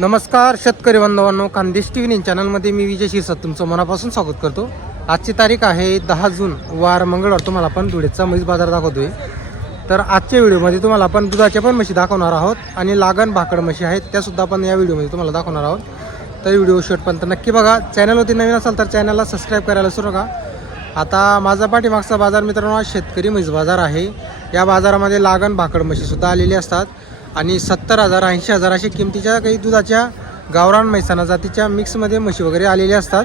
नमस्कार शेतकरी बांधवांनो. खानदेश टी व्ही चॅनलमध्ये मी विजय शिरसाट तुमचं मनापासून स्वागत करतो. आजची तारीख आहे दहा जून वार मंगळवार. तुम्हाला आपण धुळेचा म्हैस बाजार दाखवतोय. तर आजच्या व्हिडिओमध्ये तुम्हाला आपण दुधाच्या पण म्हशी दाखवणार आहोत आणि लागण भाकड म्हशी आहेत त्यासुद्धा आपण या व्हिडिओमध्ये तुम्हाला दाखवणार आहोत. तर व्हिडिओ शेवटपर्यंत नक्की बघा. चॅनलवरती नवीन असाल तर चॅनलला सबस्क्राईब करायला सुरू नका आता माझा पाठीमागचा बाजार मित्रांनो हा शेतकरी म्हैस बाजार आहे. या बाजारामध्ये लागण भाकड म्हशीसुद्धा आलेली असतात आणि सत्तर हजार ऐंशी हजार अशा किमतीच्या काही दुधाच्या गावरान म्हैसाना जातीच्या मिक्समध्ये म्हशी वगैरे आलेल्या असतात.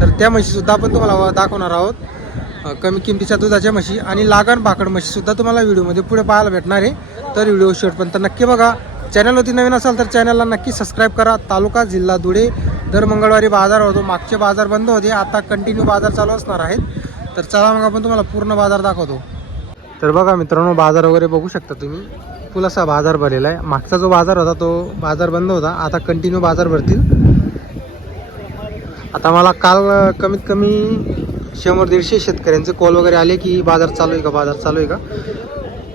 तर त्या म्हशीसुद्धा आपण तुम्हाला दाखवणार आहोत. कमी किमतीच्या दुधाच्या म्हशी आणि लागण भाकड म्हशीसुद्धा तुम्हाला व्हिडिओमध्ये पुढे पाहायला भेटणार आहे. तर व्हिडिओ शेवटपर्यंत नक्की बघा. चॅनलवरती नवीन असाल तर चॅनलला नक्की सबस्क्राईब करा. तालुका जिल्हा धुळे दर मंगळवारी बाजार होतो. मागचे बाजार बंद होते. आता कंटिन्यू बाजार चालू असणार आहेत. तर चला मग आपण तुम्हाला पूर्ण बाजार दाखवतो. तर बघा मित्रांनो बाजार वगैरे बघू शकता तुम्ही. फुल असा बाजार भरलेला आहे. मागचा जो बाजार होता तो बाजार बंद होता. आता कंटिन्यू बाजार भरतील. आता मला काल कमीत कमी शंभर दीडशे शेतकऱ्यांचे कॉल वगैरे आले की बाजार चालू आहे का बाजार चालू आहे का?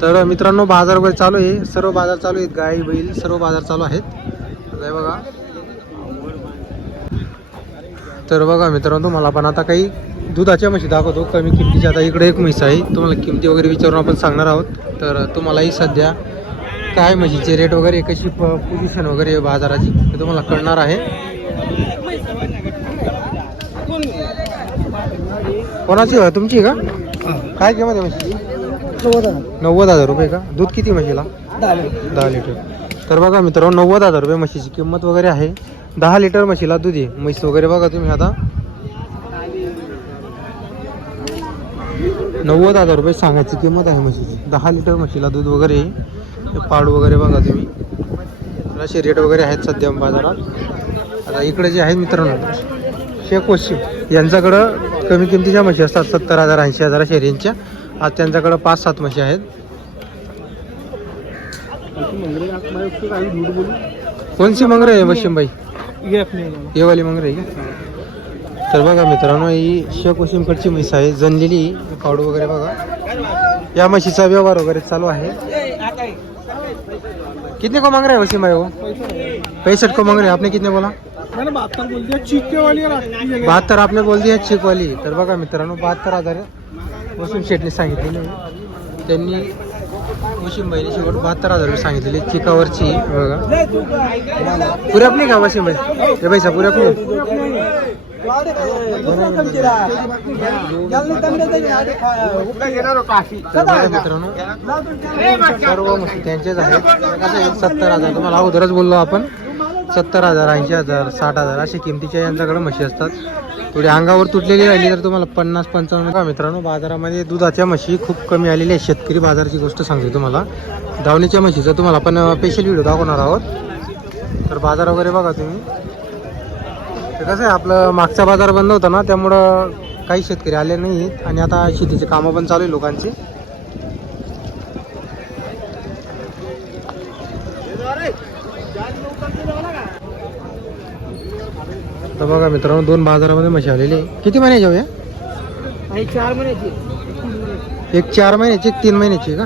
तर मित्रांनो बाजार वगैरे चालू आहे. सर्व बाजार चालू आहेत. गाई बैल सर्व बाजार चालू आहेत. बघा. तर बघा मित्रांनो तुम्हाला पण आता काही दुधाच्या म्हशी दाखवतो. कमी किमतीच्या. आता इकडे एक म्हैस आहे. तुम्हाला किमती वगैरे विचारून आपण सांगणार आहोत. तर तुम्हालाही सध्या काय म्हशीचे रेट वगैरे कशी प पोझिशन वगैरे बाजाराची ते तुम्हाला कळणार आहे. कोणाची आहे? तुमची का? काय किंमत आहे म्हशीची? नव्वद हजार. रुपये का? दूध किती म्हशीला? दहा लिटर. तर बघा मित्रांनो नव्वद हजार रुपये म्हशीची किंमत वगैरे आहे. दहा लिटर म्हशीला दूध आहे. म्हैस वगैरे बघा तुम्ही आता. नव्वद हजार रुपये सांगायची किंमत आहे म्हशीची. दहा लिटर म्हशीला दूध वगैरे. हे पाड वगैरे बघा तुम्ही. असे रेट वगैरे आहेत सध्या बाजारात. आता इकडे जे आहेत मित्रांनो शेख वशीम यांच्याकडं कमी किमतीच्या म्हशी असतात सत्तर हजार ऐंशी हजार शेरींच्या आज त्यांच्याकडं पाच सात म्हशी आहेत. कोणसी मंगरे आहे वशिमबाई? हे वाली मंगरे आहे तर बघा मित्रांनो ही शेख वशिमकडची म्हैस आहे. जनलेली पावडू वगैरे बघा. या म्हशीचा व्यवहार वगैरे चालू आहे. कितने को मांग रहे हो? वसीम भाई वो पैंसठ को मांग रहे आपने कितने बोला? बहात्तर आपल्या बोल दिया चिकवाली तर बघा मित्रांनो बहात्तर हजार वसीम शेटने सांगितलेले त्यांनी वसीम भाईने शेवट बहात्तर हजार रुपये सांगितलेली चिकावरची बघा. पुरे नाही का वसीम भाई? हे पैसा पुरे आपली? मित्रांनो सर्व मस्त त्यांचेच आहेत. सत्तर हजार तुम्हाला अगोदरच बोललो आपण. सत्तर हजार ऐंशी हजार साठ हजार अशा किमतीच्या यांच्याकडे म्हशी असतात. थोडी अंगावर तुटलेली राहिली तर तुम्हाला पन्नास पंचावन्न का? मित्रांनो बाजारामध्ये दुधाच्या म्हशी खूप कमी आलेल्या आहेत. शेतकरी बाजाराची गोष्ट सांगते तुम्हाला. धावणीच्या म्हशीचा तुम्हाला आपण स्पेशल व्हिडिओ दाखवणार आहोत. तर बाजार वगैरे बघा तुम्ही. ते कसं आहे आपलं मागचा बाजार बंद होता ना त्यामुळं काही शेतकरी आले नाहीत. आणि आता शेतीचे कामं पण चालू आहे लोकांची. तर बघा मित्रांनो दोन बाजारामध्ये म्हशी आलेली किती महिन्याची हवी आणि चार महिन्याची. एक चार महिन्याची एक तीन महिन्याची का?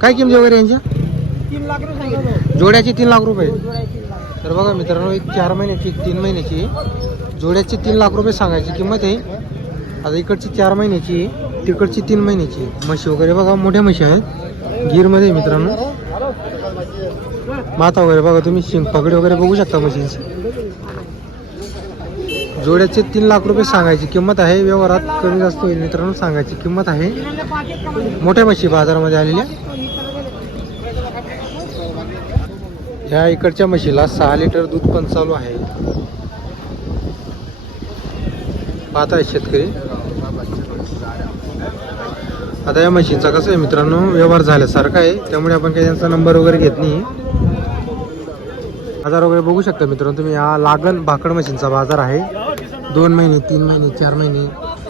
काय किमती वगैरे यांच्या जोड्याची तीन लाख रुपये. तर बघा मित्रांनो एक चार महिन्याची एक तीन महिन्याची. जोड्याची तीन लाख रुपये सांगायची किंमत आहे. आता इकडची चार महिन्याची तिकडची तीन महिन्याची. म्हशी वगैरे बघा मोठ्या म्हशी आहेत. गिरमध्ये मित्रांनो. माता वगैरे बघा तुम्ही शिंग पगडी वगैरे बघू शकता म्हशींची. जोड्याचे तीन लाख रुपये सांगायची किंमत आहे. व्यवहारात कमी जास्त होईल मित्रांनो सांगायची किंमत आहे. मोठ्या म्हशी बाजारामध्ये आलेल्या. ह्या इकडच्या म्हशीला सहा लिटर दूध पण चालू आहे. पाहत आहे शेतकरी. आता या म्हशींचा कसं आहे मित्रांनो व्यवहार झाल्यासारखा आहे. त्यामुळे आपण काही त्यांचा नंबर वगैरे घेत नाही. बाजार वगैरे बघू शकता मित्रांनो तुम्ही. हा लागण भाकड म्हशींचा बाजार आहे. दोन महिने तीन महिने चार महिने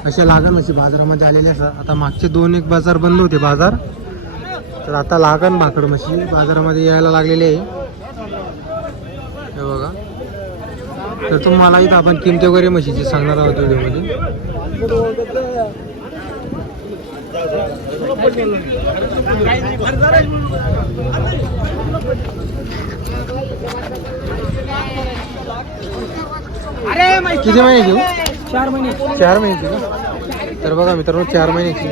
अशा लागण म्हशी बाजारामध्ये आलेल्या असतात आता मागचे दोन एक बाजार बंद होते बाजार. तर आता लागण भाकड म्हशी बाजारामध्ये यायला लागलेली आहे. हे बघा. तर तुम्हाला इथं आपण किमती वगैरे म्हशीची सांगणार आहोत व्हिडिओमध्ये. किती महिन्याची हो? चार महिने. चार महिन्याची का तर बघा मित्रांनो चार महिन्याची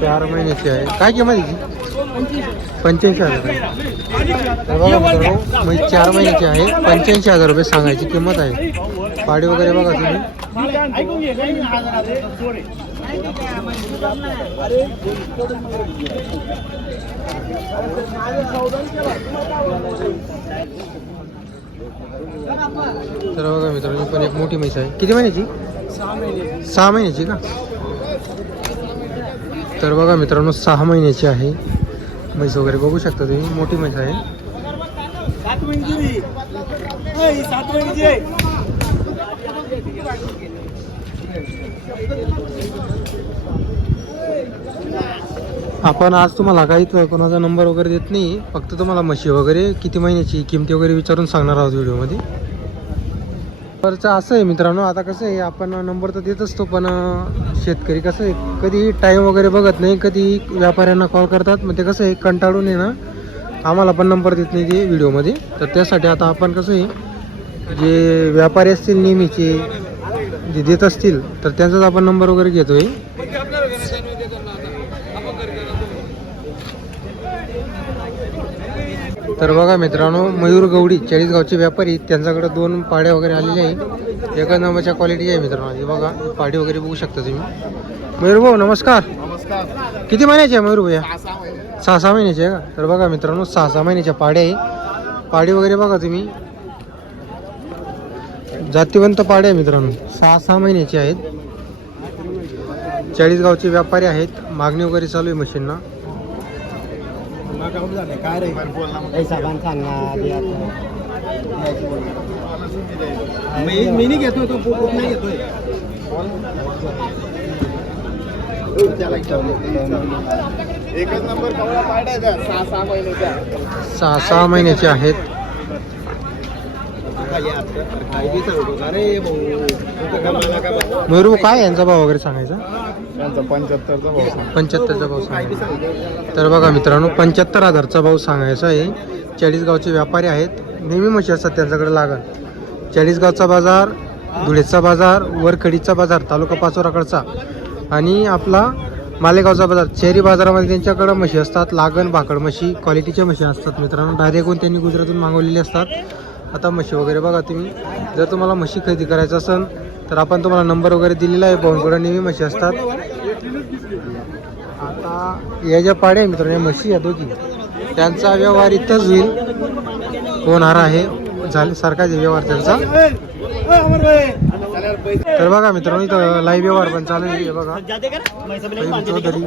चार महिन्याची आहे काय किंमत याची पंच्याऐंशी हजार रुपये. तर बघा मित्रांनो म्हणजे चार महिन्याची आहे. पंच्याऐंशी हजार रुपये सांगायची किंमत आहे. पाडी वगैरे बघा तुम्ही. तर बघा मित्रांनो पण एक मोठी म्हैस आहे. किती महिन्याची? सहा सहा महिन्याची का? तर बघा मित्रांनो सहा महिन्याची आहे. म्हैस वगैरे बघू शकता तुम्ही. मोठी म्हैस आहे. आपण आज तुम्हाला काहीच कोणाचा नंबर वगैरे देत नाही. फक्त तुम्हाला म्हशी वगैरे किती महिन्याची किमती वगैरे विचारून सांगणार आहोत व्हिडिओमध्ये. खर्च असं आहे मित्रांनो आता कसं आहे आपण नंबर तर देत असतो पण शेतकरी कसं आहे कधी टाईम वगैरे बघत नाही कधी व्यापाऱ्यांना कॉल करतात मग ते कसं आहे कंटाळून आहे ना आम्हाला पण नंबर देत नाही ते व्हिडिओमध्ये. तर त्यासाठी आता आपण कसं आहे जे व्यापारी असतील नेहमीचे जे देत असतील तर त्यांचाच आपण नंबर वगैरे घेतोय. तर बघा मित्रांनो मयूर गवडी चाळीसगावचे व्यापारी त्यांच्याकडे दोन पाड्या वगैरे आलेल्या आहे एका नंबरच्या क्वालिटी आहे मित्रांनो हे बघा पाडी वगैरे बघू शकता तुम्ही. मयूर भाऊ नमस्कार. किती महिन्याचे आहे मयूर भैया सहा सहा महिन्याचे आहे का? तर बघा मित्रांनो सहा सहा महिन्याच्या पाड्या आहे पाडी वगैरे बघा तुम्ही. जातीवंत पाड्या आहे मित्रांनो. सहा सहा महिन्याचे आहेत. चाळीसगावचे व्यापारी आहेत. मागणी वगैरे चालू आहे मशीनना मी नाही घेतोय तो पोट नाही घेतोय. एकच नंबर सहा सहा महिन्याचे आहेत काय बी सांगतो का रे भाऊ तुझं कमाला का भाऊ? मयूर काय यांचा भाव वगैरे सांगायचा? त्यांचा पंच्याहत्तरचा भाऊ सांग. पंच्याहत्तरचा भाव सांगायचा. तर बघा मित्रांनो पंच्याहत्तर हजारचा भाव सांगायचा आहे. चाळीसगावचे व्यापारी आहेत. नेहमी म्हशी असतात त्यांच्याकडे लागण. चाळीसगावचा बाजार धुळेचा बाजार वरखडीचा बाजार तालुका पाचोराकडचा. आणि आपला मालेगावचा बाजार शहरी बाजारामध्ये त्यांच्याकडे म्हशी असतात. लागण भाकड म्हशी क्वालिटीच्या म्हशी असतात मित्रांनो. डायरेक्ट होऊन त्यांनी गुजरातून मागवलेले असतात. आता म्हशी वगैरे बघा तुम्ही. जर तुम्हाला म्हशी खरेदी करायचं असेल तर आपण तुम्हाला नंबर वगैरे दिलेला आहे. पवनकडे नेहमी म्हशी असतात. आता या ज्या पाड्या आहे मित्रांनो म्हशी या दोघी त्यांचा व्यवहार इथंच होईल. होणार आहे. झाले सारखाच व्यवहार त्यांचा. तर बघा मित्रांनो इथं लाईव्ह व्यवहार पण चालू आहे बघा. चौधरी.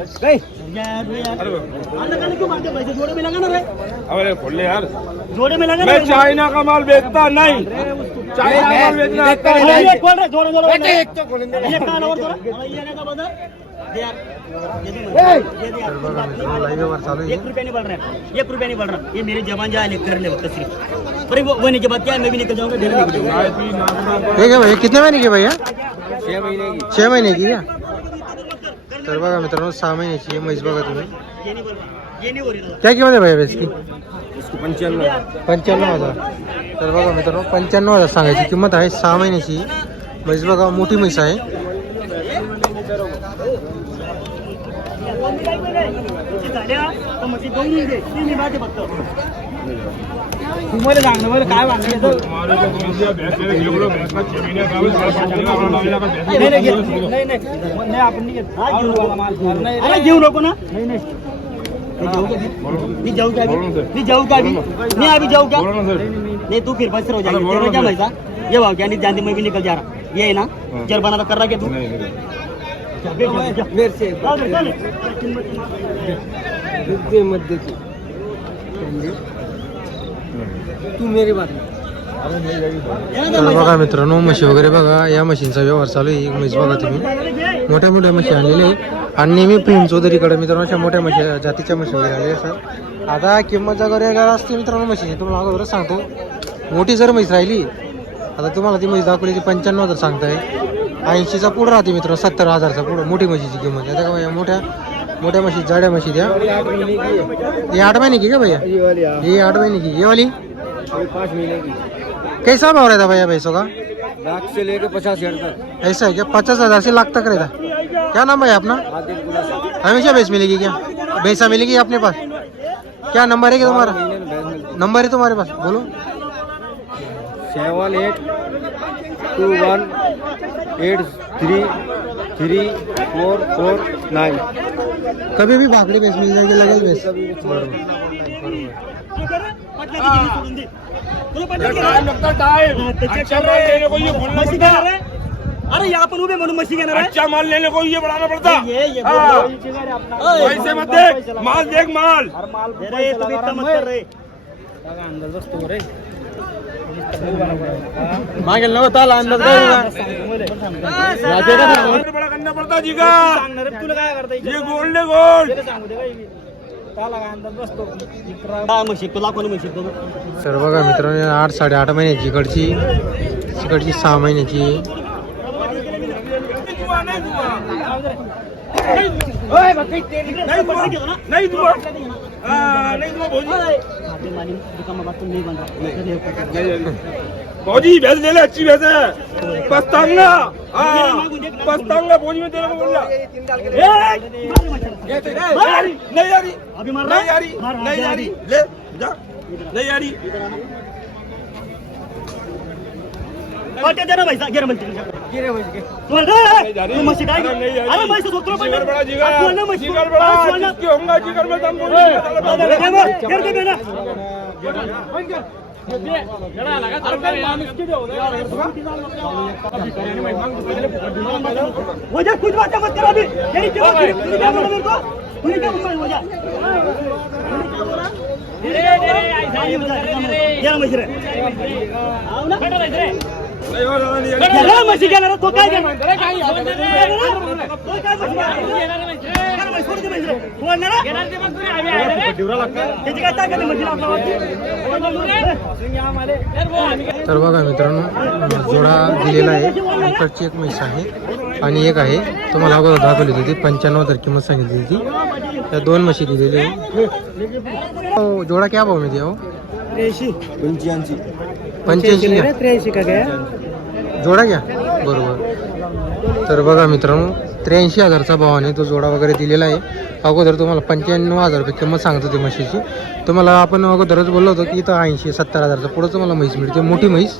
जोड़े में रे चाइना का माल बेचता नहीं। चाइना का माल बेचना आता अरे नहीं ये खोल रे जोड़े जोड़े एक तो खोलून दे. ये कहां और तोरा अरे ये का बदल दे यार ये दे मुझे। ये दे यार तर बघा मित्रांनो लाईव्ह व्यवहार चालू आहे एक रुपया नहीं बढ़ रहा है। एक रुपया नहीं बढ़ रहा। ये मेरी जबान जा लिख कर ले वक्त सिर्फ। पर वो होने के बाद क्या है? मैं भी निकल जाऊंगा डेढ़ निकल जाऊंगा हे घे भैया कितने महिने की भैया? छह महीने की। का तर बघा मित्रांनो सहा महिन्याची आहे म्हैस बघा तुम्ही। ये नहीं बोल रहा। ये नहीं हो रही। था काय किंमत आहे भैया इसकी? पंच्याण्णव हजार. तर बघा मित्रांनो पंच्याण्णव हजार सांगायची किंमत आहे सहा महिन्याची. म्हैस बघा मोठी म्हैस आहे. तुम्हाला सांगणं बरं काय वाटलं नाही आपण घेऊ. नको ना. नाही. नाही मी जाऊ का मी जाऊ का बोलो ना अभी? सर. मी जाऊ का अभी मैं अभी जाऊ क्या बोलो ना सर। नहीं तू फिर बस हो अरे जाएगी बोलो तेरा ना क्या फिर। भाई ये भाव क्या नहीं जानते मैं भी निकल जा रहा। ये है ना? हाँ। जल बना तो कर रहा क्या तू? नहीं नहीं। मेरे से मत देखी तू मेरी बात तर बघा मित्रांनो म्हशी वगैरे बघा या मशीनचा व्यवहार चालू आहे. एक म्हैस बघा तुम्ही. मोठ्या मोठ्या म्हशी आणलेल्या आहे आणि नेहमी प्रेम चौधरीकडे मित्रांनो अशा मोठ्या म्हशी जातीच्या म्हशी वगैरे आलेल्या असतात आता किंमत जर वगैरे असते मित्रांनो म्हशी तुम्हाला अगोदरच सांगतो. मोठी जर म्हैस राहिली आता तुम्हाला ती म्हैस दाखवली ती पंच्याण्णव हजार सांगताय. ऐंशीचा पुढं राहते मित्रांनो सत्तर हजारचा पुढं मोठी म्हशीची किंमत आता का या मोठ्या मोठ्या म्हशी जाड्या म्हशी द्या. ये आठ महिने की का भैया? ये आठ महिने की? ये वाली? ये की कैसा भाव रहता भैया भैंसों का? लाख से लेकर पचास हज़ार तक। ऐसा है क्या? पचास हज़ार से लाख तक रहता क्या नाम है अपना? हमेशा भैंस मिलेगी क्या? भैंसा मिलेगी अपने पास? क्या नंबर है क्या तुम्हारा? मिलती नंबर है तुम्हारे पास? बोलो। Seven eight two one eight three three four four nine. कभी भी भाकरी भैंस मिल जाएगी लगेल भैंस माल? अरे या आपण उभे म्हणून म्हशी घेणार आहे? अच्छा माल लेने को ये बढ़ाना पड़ता? ये हाँ। पैसे मत देख माल देख माल. रे. मागेल नव्हता अंदाज और बड़ा करना पड़ता जी का तुला काय करता? ये गोल्ड गोल्ड. काय लाखोनी तर बघा मित्रांनो आठ साडेआठ महिन्याची इकडची इकडची सहा महिन्याची. भौजी भौजी भैंस ले ले अच्छी है. पछताऊंगा हाँ पछताऊंगा भौजी में तेरे को बोल रहा नहीं. रही अभी मार नहीं आ रही नहीं आ रही ले जा. नहीं आ रही पाट्या दे ना भाई ना म्हणते. बोल रे तू म्हशी काय अरे म्हशी सोत्र पण जिगर बड़ा जिगर. सोड ना म्हशी. जिगर बड़ा सोड ना. जिसकी होगा जिगर में दम बोल दे ना, घे. ना, घे ना. वजह कुछ बातें मत करो अभी यही क्यों तूने क्या बोला मेरे को तूने क्या बोला म्हशी रे ना घेणार तो काय घेणार रे. तर बघा मित्रांनो जोडा दिलेला आहे इकडची एक म्हैस आहे आणि एक आहे तुम्हाला अगोदर दाखवली होती पंच्याण्णव तर किंमत सांगितली होती त्या दोन म्हशी दिलेल्या आहे. हो, जोडा क्या भाव में दिया हो? पंच्याऐंशी. पंच्याऐंशी घ्या. त्र्याऐंशी का काय जोडा घ्या बरोबर. तर बघा मित्रांनो त्र्याऐंशी हजारचा भावाने तो जोडा वगैरे दिलेला आहे. अगोदर तुम्हाला पंच्याण्णव हजार रुपये किंमत सांगत होती म्हशीची. तुम्हाला आपण अगोदरच बोललो होतो की इथं ऐंशी सत्तर हजारचा पुढं तुम्हाला म्हैस मिळते. मोठी म्हैस.